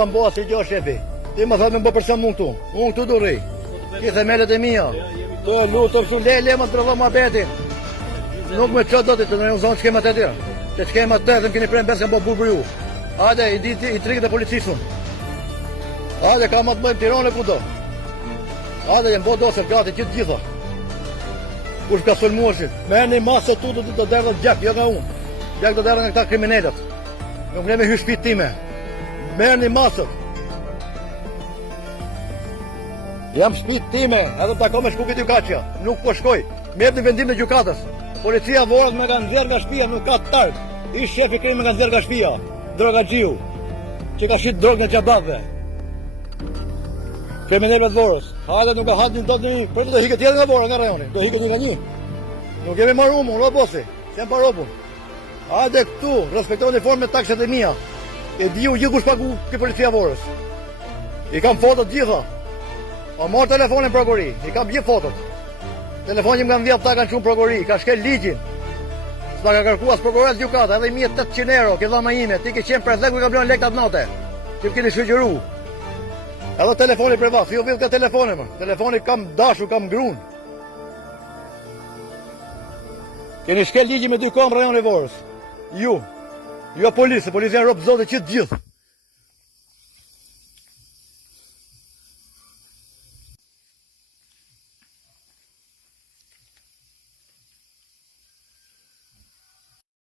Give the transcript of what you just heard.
kam bo asë i gjo shefi. Ti më thot me më përsa mund këtu. Unë këtu du rri. Ki themelet e mija. Të lutëm su le më të rëdhë më betin. Nuk me qëtë do të në zonë shkemat e tjera. Që shkemat të dhe më keni prejnë besë kam bo burë ju. Hajde, i trikët e policisën. Hajde, ka më të mëjmë Tirane ku do. Hajde, jem bo dosër gati qitë gjitha. Kush ka sulmuashit. Me një masë tu do derdhe gjak, jo nga unë. Gjak do derdhe nga këta kriminellet. Nuk ne me hy shpit time. Me një masët. Jam shpit time, edhe të ako me shku këtë Jukacja. Nuk po shkoj. Me jep një vendim në gjukatës. Policia vorët me kanë nxjerr nga shtëpia, nuk ka targ. Ish shefi krim me kanë nxjerr nga shtëpia. Droga gjiu. Që ka shit drogë në xhabave. Kriminalëve të Vorës. Hajde nuk ka hatin dot një. Për të hiqet tjetër nga Vora, nga rajoni. Do hiqet nga një. Nuk kemi marrë unë, robosi. Sem pa robun. Hajde këtu, respektoni formë takset e mia. E diu gjithë kush pagu ke policia Vorës. I kam fotot gjitha. O mor telefonin prokurori, i kam gjithë fotot. Telefonin nga vjedh ta kanë shumë prokurori, ka shkel ligjin. S'ta ka kërkuar as prokurorat gjykata, edhe 1800 euro, ke dhama ime, ti ke qenë prezek ku i ka blon lekë atë natë. Ti më keni shoqëru. Edhe telefoni privat, si jo vjedh ka telefoni më. Telefoni kam dashur, kam grun. Keni shkel ligjin me 2 kamë rajon e Vorës. Ju policia janë rob zotë që të gjithë.